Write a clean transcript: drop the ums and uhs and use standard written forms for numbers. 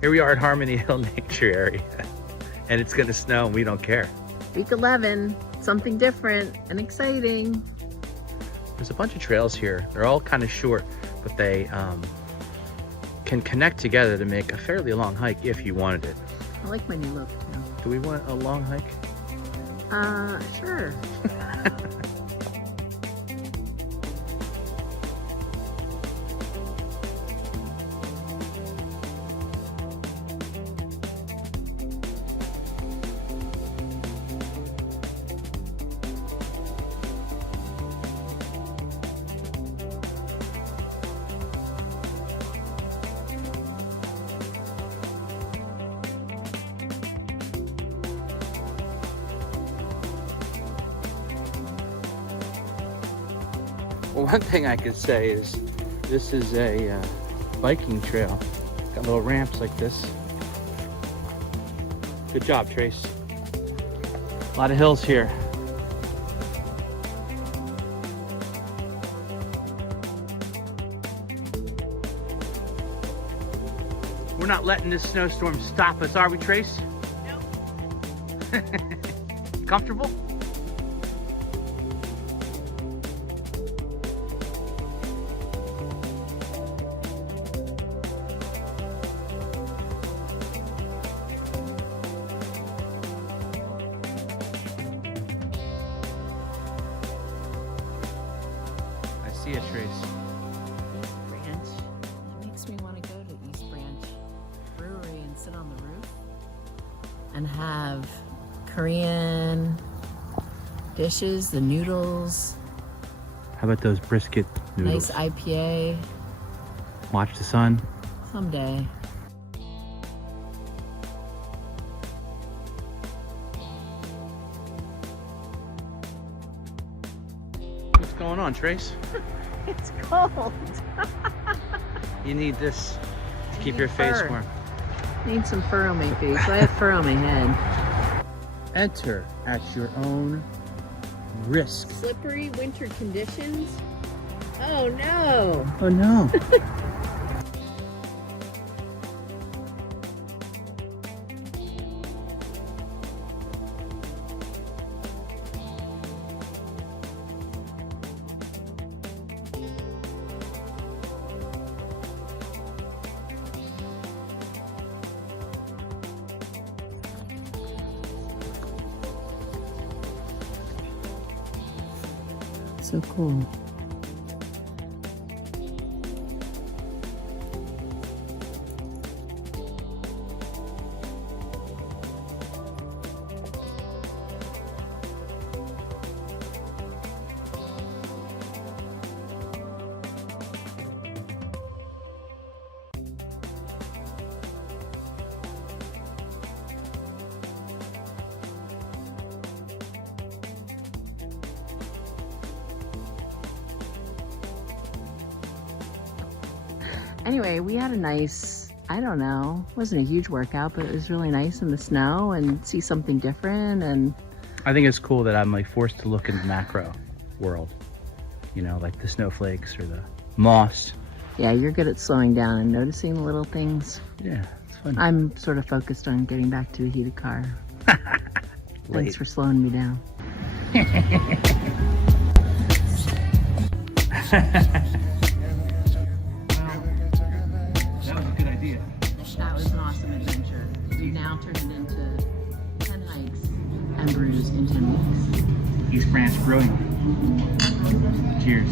Here we are at Harmony Hill Nature Area, and it's gonna snow and we don't care. Week 11, something different and exciting. There's a bunch of trails here. They're all kind of short, but they can connect together to make a fairly long hike if you wanted it. I like my new look now. Do we want a long hike? Sure. Well, one thing I could say is this is a biking trail. Got little ramps like this. Good job, Trace. A lot of hills here. We're not letting this snowstorm stop us, are we, Trace? Nope. Comfortable? I see it, Trace. Branch. It makes me want to go to East Branch Brewery and sit on the roof and have Korean dishes, the noodles, How about those brisket noodles? nice IPA Watch the sun. someday. What's going on, Trace? It's cold. You need this to keep need your face fur. warm. Need some fur on my face. I have fur on my head. Enter at your own risk. Slippery winter conditions. Oh no. Oh no. So cool. Anyway, we had a nice, I don't know, wasn't a huge workout, but it was really nice in the snow and see something different. And I think it's cool that I'm like forced to look in the macro world. You know, like the snowflakes or the moss. yeah, you're good at slowing down and noticing the little things. Yeah, it's fun. I'm sort of focused on getting back to a heated car. Thanks Late. for slowing me down. That was a good idea. That was an awesome adventure. We've now turned it into 10 hikes and brews in 10 weeks. East Branch Brewing. Cheers.